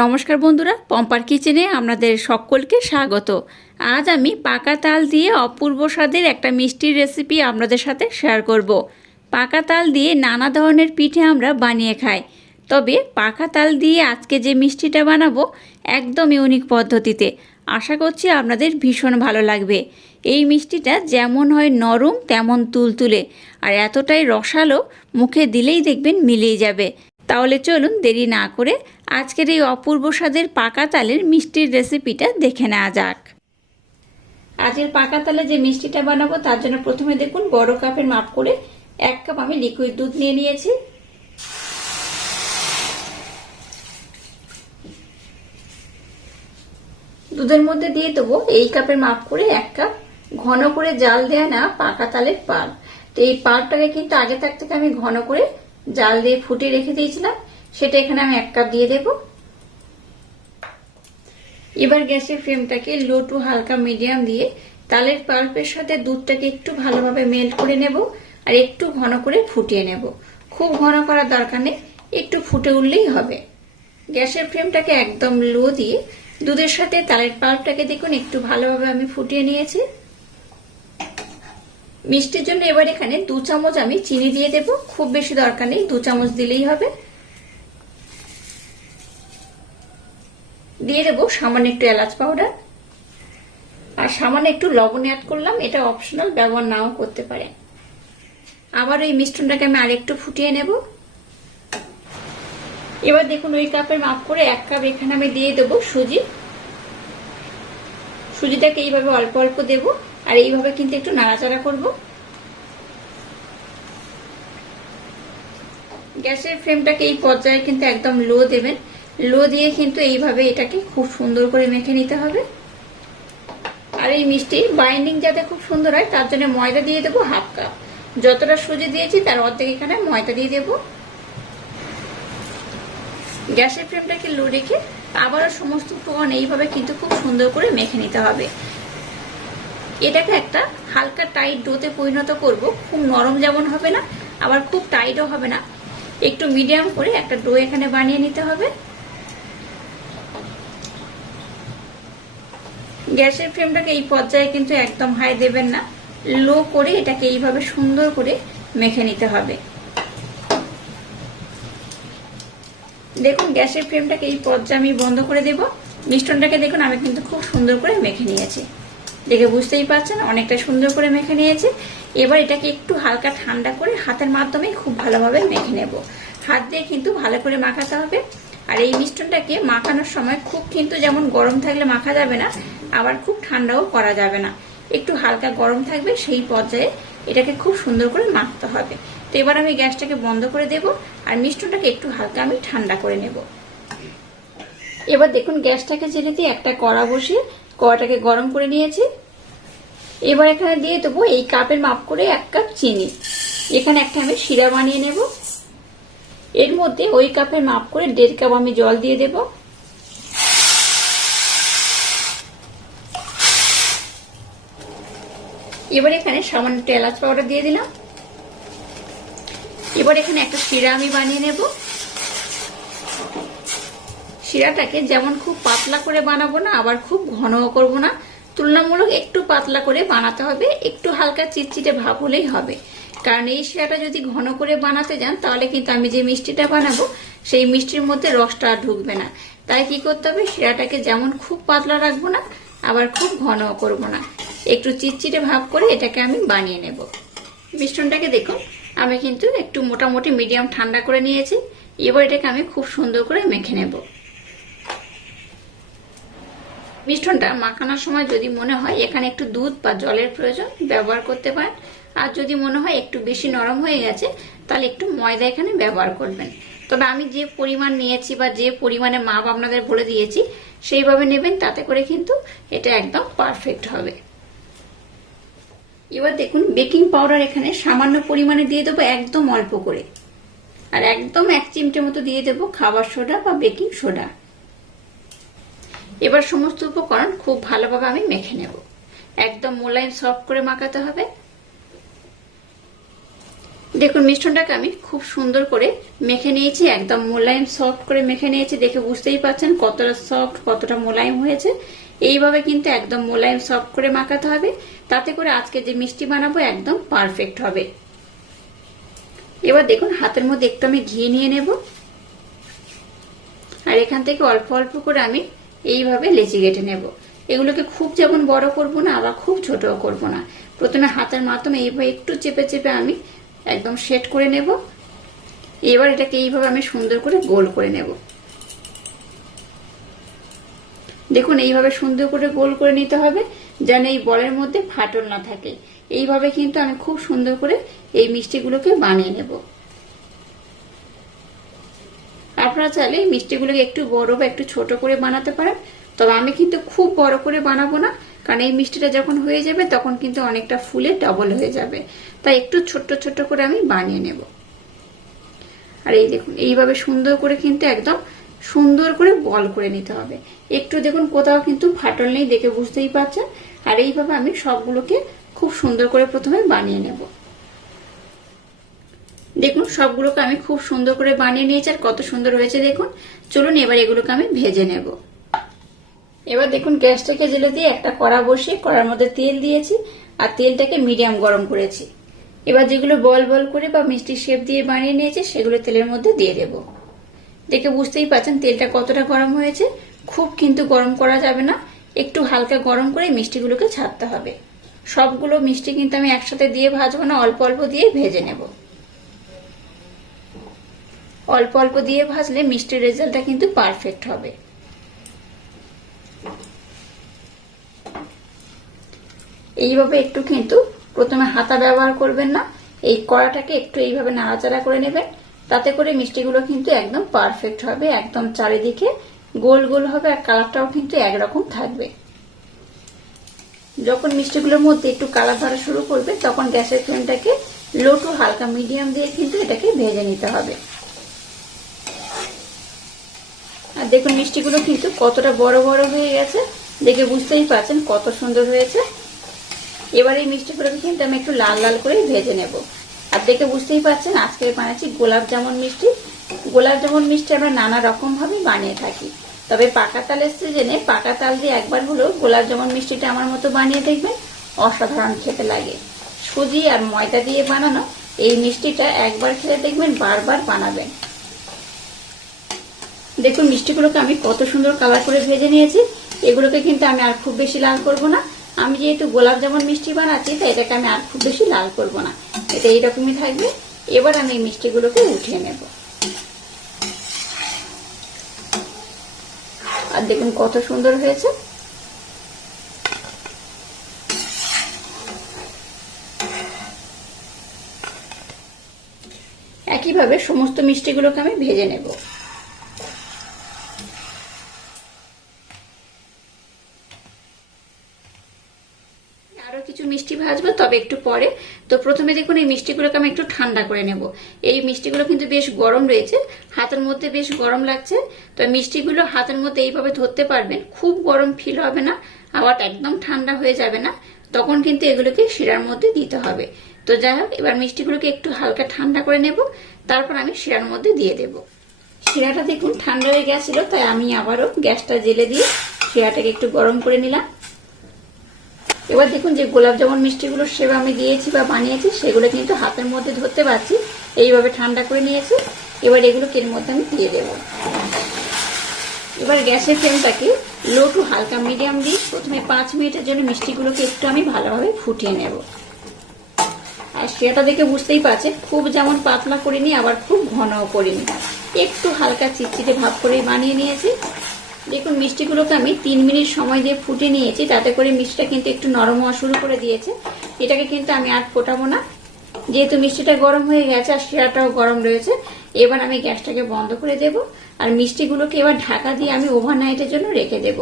নমস্কার বন্ধুরা, পম্পার কিচেনে আপনাদের সকলকে স্বাগত। আজ আমি পাকা তাল দিয়ে অপূর্ব স্বাদের একটা মিষ্টির রেসিপি আপনাদের সাথে শেয়ার করব। পাকা তাল দিয়ে নানা ধরনের পিঠে আমরা বানিয়ে খাই। তবে পাকা তাল দিয়ে আজকে যে মিষ্টিটা বানাবো একদম ইউনিক পদ্ধতিতে। আশা করছি আপনাদের ভীষণ ভালো লাগবে। এই মিষ্টিটা যেমন হয় নরম, তেমন তুলতুলে। আর এতটাই রসালো, মুখে দিলেই দেখবেন মিলিয়ে যাবে। তাহলে চলুন দেরি না করে আজকের এই অপূর্ব স্বাদের পাকা তালের মিষ্টির রেসিপিটা দেখে নেওয়া যাক। আজকের পাকা তালে যে মিষ্টিটা বানাবো তার জন্য প্রথমে দেখুন বড় কাপের মাপ করে এক কাপ আমি লিকুইড দুধ নিয়ে নিয়েছি। দুধের মধ্যে দিয়ে দেবো এই কাপের মাপ করে এক কাপ ঘন করে জাল দেয়া না পাকা তালের পাল তো এই পালটাকে কিন্তু আগে থাক থেকে আমি ঘন করে জাল দিয়ে ফুটিয়ে রেখে দিয়েছিলাম। সেটা এখানে আমি এক কাপ দিয়ে দেব। এবার গ্যাসের ফ্লেমটাকে লো টু হালকা মিডিয়াম দিয়ে তালের পাল্পের সাথে দুধটাকে একটু ভালোভাবে মেল্ট করে নেব আর একটু ঘন করে ফুটিয়ে নেব। খুব ঘন করার দরকার নেই, একটু ফুটে উঠলেই হবে। গ্যাসের ফ্লেমটাকে একদম লো দিয়ে দুধের সাথে তালের পাল্পটাকে দেখুন, একটু ভালোভাবে আমি ফুটিয়ে নিয়েছি। মিষ্টির জন্য এবার এখানে দু চামচ আমি চিনি দিয়ে দেব। খুব বেশি দরকার নেই, দু চামচ দিলেই হবে। দিয়ে দেবো সামান্য একটু এলাচ পাউডার। আর সামান্য একটু লবণ অ্যাড করলাম, এটা অপশনাল ব্যবহার নাও করতে পারে। আবার ওই মিষ্টনটাকে আমি আরেকটু ফুটিয়ে নেব। এবার দেখুন, ওই কাপের মাপ করে এক কাপ এখানে আমি দিয়ে দেবো সুজি। সুজিটাকে এইভাবে অল্প অল্প দেব। আর এইভাবে কিন্তু একটু নাড়াচাড়া করব। গ্যাসের ফ্লেমটাকে এই পর্যায়ে কিন্তু একদম লো দেবেন। লো দিয়ে কিন্তু এইভাবে এটাকে খুব সুন্দর করে মেখে নিতে হবে। আর এই মিষ্টি বাইন্ডিং যাতে খুব সুন্দর হয়, তার জন্য ময়দা দিয়ে দেবো হাফ কাপ। যতটা সুজি দিয়েছি, তার অর্ধেক এখানে ময়দা দিয়ে দেব। গ্যাসের ফ্লেমটাকে লো রেখে আবারও সমস্ত উপকরণ এইভাবে কিন্তু খুব সুন্দর করে মেখে নিতে হবে। এটাকে একটা হালকা টাইট ডোতে পরিণত করব। খুব নরম যেমন হবে না, আবার খুব টাইটও হবে না। একটু মিডিয়াম করে একটা ডো এখানে বানিয়ে নিতে হবে। গ্যাসের ফ্লেমটাকে এই পর্যায়ে কিন্তু একদম হাই দেবেন না। লো করে এটাকে এইভাবে সুন্দর করে মেখে নিতে হবে। দেখুন, গ্যাসের ফ্লেমটাকে এই পর্যায়ে আমি বন্ধ করে দেব। মিষ্টনটাকে দেখুন, আমি কিন্তু খুব সুন্দর করে মেখে নিয়েছি। দেখে বুঝতেই পারছেন, অনেকটা সুন্দর করে মেখে নিয়েছে। এবার এটাকে একটু হালকা ঠান্ডা করে হাতের মাধ্যমে খুব ভালোভাবে মেখে নেব। হাত দিয়ে কিন্তু ভালো করে মাখাতে হবে। আর এই মিষ্টনটাকে মাখানোর সময় খুব কিন্তু যেমন গরম থাকলে মাখা যাবে না, আবার খুব ঠান্ডাও করা যাবে না। একটু হালকা গরম থাকবে, সেই পর্যায়ে এটাকে খুব সুন্দর করে মাখতে হবে। তো এবার আমি গ্যাসটাকে বন্ধ করে দেব আর মিষ্টনটাকে একটু হালকা আমি ঠান্ডা করে নেব। এবার দেখুন গ্যাসটাকে জেলে দিয়ে একটা কড়া বসিয়ে কড়াটাকে গরম করে নিয়েছি। এবার এখানে দিয়ে দেবো এই কাপের মাপ করে এক কাপ চিনি। এখানে একটা আমি শিরা বানিয়ে নেব। এর মধ্যে ওই কাপের মাপ করে দেড় কাপ আমি জল দিয়ে দেব। এবার এখানে সামান্য এলাচ পাউডার দিয়ে দিলাম। এবার এখানে একটা শিরা আমি বানিয়ে নেব। শিরাটাকে যেমন খুব পাতলা করে বানাবো না, আবার খুব ঘনও করব না, তুলনামূলক একটু পাতলা করে বানাতে হবে, একটু হালকা চিটচিটে ভাব হলেই হবে। কারণ এই শিরাটা যদি ঘন করে বানাতে যান, তাহলে কিন্তু আমি যে মিষ্টিটা বানাবো, সেই মিষ্টির মধ্যে রসটা আর ঢুকবে না। তাই কি করতে হবে, শিরাটাকে যেমন খুব পাতলা রাখব না, আবার খুব ঘনও করব না। একটু চিটচিটে ভাব করে এটাকে আমি বানিয়ে নেব। মিষ্টনটাকে দেখুন, আমি কিন্তু একটু মোটামুটি মিডিয়াম ঠান্ডা করে নিয়েছি, এবার এটাকে আমি খুব সুন্দর করে মেখে নেব। মিষ্টনটা মাখানোর সময় যদি মনে হয় এখানে একটু দুধ বা জলের প্রয়োজন, ব্যবহার করতে পারেন। আর যদি মনে হয় একটু বেশি নরম হয়ে গেছে, তাহলে একটু ময়দা এখানে ব্যবহার করবেন। তবে আমি যে পরিমাণ নিয়েছি বা যে পরিমাণে মাপ আপনাদের বলে দিয়েছি, সেইভাবে নেবেন, তাতে করে কিন্তু এটা একদম পারফেক্ট হবে। এবার দেখুন, বেকিং পাউডার এখানে সামান্য পরিমাণে দিয়ে দেবো একদম অল্প করে। আর একদম এক চিমটে মতো দিয়ে দেবো খাবার সোডা বা বেকিং সোডা। এবার সমস্ত উপকরণ খুব ভালোভাবে আমি মেখে নেব। একদম মোলায়েম সফট করে মাখাতে হবে। দেখুন মিষ্টনটাকে আমি খুব সুন্দর করে মেখে নিয়েছি, একদম মোলায়েম সফট করে মেখে নিয়েছি। দেখে বুঝতেই পারছেন কতটা সফট, কতটা মোলায়েম হয়েছে। এইভাবে কিন্তু একদম মোলায়েম সফট করে মাখাতে হবে। তাতে করে আজকে যে মিষ্টি বানাবো একদম পারফেক্ট হবে। এবার দেখুন, হাতের মধ্যে একটু আমি ঘি নিয়ে নেব। আর এখান থেকে অল্প অল্প করে আমি এইভাবে লেচি কেটে নেব। এগুলোকে খুব যেমন বড় করব না, আবার খুব ছোটও করব না। প্রথমে হাতের মাধ্যমে এইভাবে একটু চেপে চেপে আমি একদম সেট করে নেব। এবার এটাকে এইভাবে আমি সুন্দর করে গোল করে নেব। দেখুন, এইভাবে সুন্দর করে গোল করে নিতে হবে, যেন এই বলের মধ্যে ফাটল না থাকে। এইভাবে কিন্তু আমি খুব সুন্দর করে এই মিষ্টিগুলোকে বানিয়ে নেব। আপনারা চাইলে মিষ্টিগুলোকে একটু বড় বা একটু ছোট করে বানাতে পারেন। তবে আমি কিন্তু খুব বড় করে বানাবো না, কারণ এই মিষ্টিটা যখন হয়ে যাবে তখন কিন্তু অনেকটা ফুলে ডবল হয়ে যাবে। তাই একটু ছোট্ট ছোট্ট করে আমি বানিয়ে নেব। আর এই দেখুন, এইভাবে সুন্দর করে কিন্তু একদম সুন্দর করে বল করে নিতে হবে। একটু দেখুন, কোথাও কিন্তু ফাটল নেই দেখে বুঝতেই পারছেন। আর এইভাবে আমি সবগুলোকে খুব সুন্দর করে প্রথমে বানিয়ে নেব। দেখুন, সবগুলোকে আমি খুব সুন্দর করে বানিয়ে নিয়েছি আর কত সুন্দর হয়েছে দেখুন। চলুন, এবার এগুলোকে আমি ভেজে নেব। এবার দেখুন, গ্যাসটাকে জেলে দিয়ে একটা কড়া বসিয়ে কড়ার মধ্যে তেল দিয়েছি আর তেলটাকে মিডিয়াম গরম করেছি। এবার যেগুলো বল বল করে বা মিষ্টি শেপ দিয়ে বানিয়ে নিয়েছি, সেগুলো তেলের মধ্যে দিয়ে দেব। দেখে বুঝতেই পারছেন তেলটা কতটা গরম হয়েছে। খুব কিন্তু গরম করা যাবে না, একটু হালকা গরম করে মিষ্টিগুলোকে ছাড়তে হবে। সবগুলো মিষ্টি কিন্তু আমি একসাথে দিয়ে ভাজবো না, অল্প অল্প দিয়ে ভেজে নেব। অল্প অল্প দিয়ে ভাজলে মিষ্টির রেজাল্টটা কিন্তু পারফেক্ট হবে। এইভাবে একটু কিন্তু প্রথমে হাতা ব্যবহার করবেন না, এই কড়াটাকে একটু এইভাবে নাড়াচাড়া করে নেবেন, তাতে করে মিষ্টিগুলো কিন্তু একদম পারফেক্ট হবে, একদম চারিদিকে গোল গোল হবে আর কালারটাও কিন্তু একরকম থাকবে। যখন মিষ্টিগুলোর মধ্যে একটু কালার ধরা শুরু করবে, তখন গ্যাসের ফ্লেমটাকে লো টু হালকা মিডিয়াম দিয়ে কিন্তু এটাকে ভেজে নিতে হবে আর দেখুন, মিষ্টিগুলো কিন্তু কতটা বড় বড় হয়ে গেছে। দেখে বুঝতেই পারছেন কত সুন্দর হয়েছে। এবার এই মিষ্টিগুলোকে কিন্তু আমি একটু লাল লাল করে ভেজে নেব। আর দেখে বুঝতেই পারছেন আজকে বানাচ্ছি গোলাপ জামুন মিষ্টি। গোলাপ জামুন মিষ্টি আমরা নানা রকম ভাবে বানিয়ে থাকি। তবে পাকা তালের সিজনে পাকা তাল দিয়ে একবার হলেও গোলাপ জামুন মিষ্টিটা আমার মতো বানিয়ে দেখবেন, অসাধারণ খেতে লাগে। সুজি আর ময়দা দিয়ে বানানো এই মিষ্টিটা একবার খেলে দেখবেন বারবার বানাবেন। দেখুন, মিষ্টিগুলোকে আমি কত সুন্দর কালার করে ভেজে নিয়েছি। এগুলোকে কিন্তু আমি আর খুব বেশি লাল করব না। আমি যেহেতু গোলাপ জামুন মিষ্টি বানাচ্ছি, তাই এটাকে আমি আর খুব বেশি লাল করব না। এটা এইরকমই থাকবে। এবার আমি এই মিষ্টিগুলোকে উঠিয়ে নেব। আর দেখুন কত সুন্দর হয়েছে। একইভাবে সমস্ত মিষ্টিগুলোকে আমি ভেজে নেব। কিছু মিষ্টি ভাজবো, তবে একটু পরে। তো প্রথমে দেখুন এই মিষ্টিগুলোকে আমি একটু ঠান্ডা করে নেব। এই মিষ্টিগুলো কিন্তু বেশ গরম রয়েছে, হাতের মধ্যে বেশ গরম লাগছে। তো মিষ্টিগুলো হাতের মধ্যে এইভাবে ধরতে পারবেন, খুব গরম ফিল হবে না আবার একদম ঠান্ডা হয়ে যাবে না। তখন কিন্তু এগুলোকে শিরার মধ্যে দিতে হবে। তো যাই হোক, এবার মিষ্টিগুলোকে একটু হালকা ঠান্ডা করে নেব, তারপর আমি শিরার মধ্যে দিয়ে দেব। শিরাটা দেখুন ঠান্ডা হয়ে গেছিল, তাই আমি আবারও গ্যাসটা জেলে দিয়ে শিরাটাকে একটু গরম করে নিলাম। এবার দেখুন যে গোলাপ জামুন মিষ্টিগুলো সেবা আমি দিয়েছি বা বানিয়েছি, সেগুলো কিন্তু হাতের মধ্যে ধরতে পারছি। এইভাবে ঠান্ডা করে নিয়েছি। এবার এগুলোকে এর মধ্যে আমি দিয়ে দেব। এবার গ্যাসের ফ্লেমটাকে লো টু হালকা মিডিয়াম দিয়ে প্রথমে পাঁচ মিনিটের জন্য মিষ্টিগুলোকে একটু আমি ভালোভাবে ফুটিয়ে নেব। আর সেটা দেখে বুঝতেই পারছে খুব যেমন পাতলা করিনি, আবার খুব ঘনও করিনি। একটু হালকা চিটচিটে ভাব করেই বানিয়ে নিয়েছি। দেখুন, মিষ্টিগুলোকে আমি তিন মিনিট সময় দিয়ে ফুটে নিয়েছি, তাতে করে মিষ্টিটা কিন্তু একটু নরম হওয়া শুরু করে দিয়েছে। এটাকে কিন্তু আমি আর ফোটাবো না। যেহেতু মিষ্টিটা গরম হয়ে গেছে আর শিরাটাও গরম রয়েছে, এবার আমি গ্যাসটাকে বন্ধ করে দেব। আর মিষ্টিগুলোকে এবার ঢাকা দিয়ে আমি ওভারনাইটের জন্য রেখে দেব।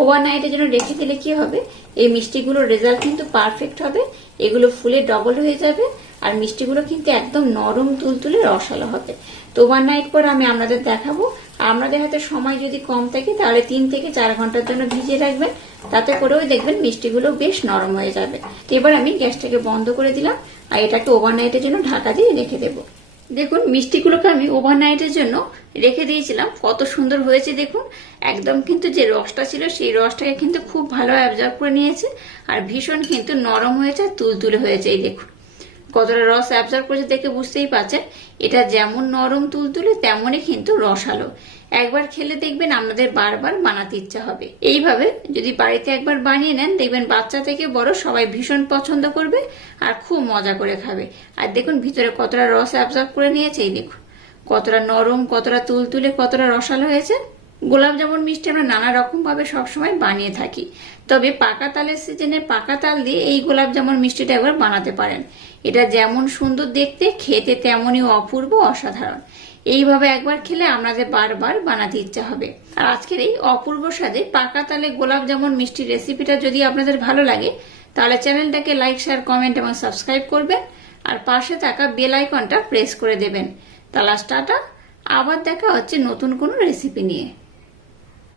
ওভারনাইটের জন্য রেখে দিলে কি হবে? এই মিষ্টিগুলোর রেজাল্ট কিন্তু পারফেক্ট হবে, এগুলো ফুলে ডবল হয়ে যাবে। আর মিষ্টিগুলো কিন্তু একদম নরম তুলতুলে রসালো হবে। তো ওভারনাইট পর আমি আপনাদের দেখাবো। আপনাদের হাতে সময় যদি কম থাকে, তাহলে তিন থেকে চার ঘণ্টার জন্য ভিজিয়ে রাখবেন। তাতে করেও দেখবেন মিষ্টিগুলো বেশ নরম হয়ে যাবে। তো এবার আমি গ্যাসটাকে বন্ধ করে দিলাম আর এটাকে ওভারনাইটের জন্য ঢাকা দিয়ে রেখে দেবো। দেখুন, মিষ্টিগুলোকে আমি ওভারনাইটের জন্য রেখে দিয়েছিলাম। কত সুন্দর হয়েছে দেখুন। একদম কিন্তু যে রসটা ছিল, সেই রসটাকে কিন্তু খুব ভালো অ্যাবজর্ব করে নিয়েছে। আর ভীষণ কিন্তু নরম হয়েছে আর তুলতুলে হয়েছে, এই দেখুন। কতটা রস অ্যাবজর্ব করেছে দেখে বুঝতেই পারছেন। এটা যেমন নরম তুলতুলে, তেমনই কিন্তু রসালো। একবার খেলে দেখবেন আপনাদের বারবার বানাতে ইচ্ছা হবে। এইভাবে যদি বাড়িতে একবার বানিয়ে নেন, দেখবেন বাচ্চা থেকে বড় সবাই ভীষণ পছন্দ করবে আর খুব মজা করে খাবে। আর দেখুন ভিতরে কতটা রস অ্যাবজর্ব করে নিয়েছে, এই দেখুন। কতটা নরম, কতটা তুলতুলে, কতটা রসালো হয়েছে। গোলাপ জামুন মিষ্টি আমরা নানা রকম ভাবে সবসময় বানিয়ে থাকি। তবে পাকা তালের সিজনে পাকা তাল দিয়ে এই গোলাপ জামুন মিষ্টিটা একবার বানাতে পারেন। এটা যেমন সুন্দর দেখতে, খেতে তেমনই অপূর্ব অসাধারণ। এইভাবে একবার খেলে আপনাদের বারবার বানাতে ইচ্ছা হবে। আর আজকের এই অপূর্ব স্বাদে পাকা তালে গোলাপ জামুন মিষ্টি রেসিপিটা যদি আপনাদের ভালো লাগে, তাহলে চ্যানেলটাকে লাইক, শেয়ার, কমেন্ট এবং সাবস্ক্রাইব করবেন আর পাশে থাকা বেল আইকনটা প্রেস করে দেবেন। তাহলে টাটা, আবার দেখা হচ্ছে নতুন কোনো রেসিপি নিয়ে।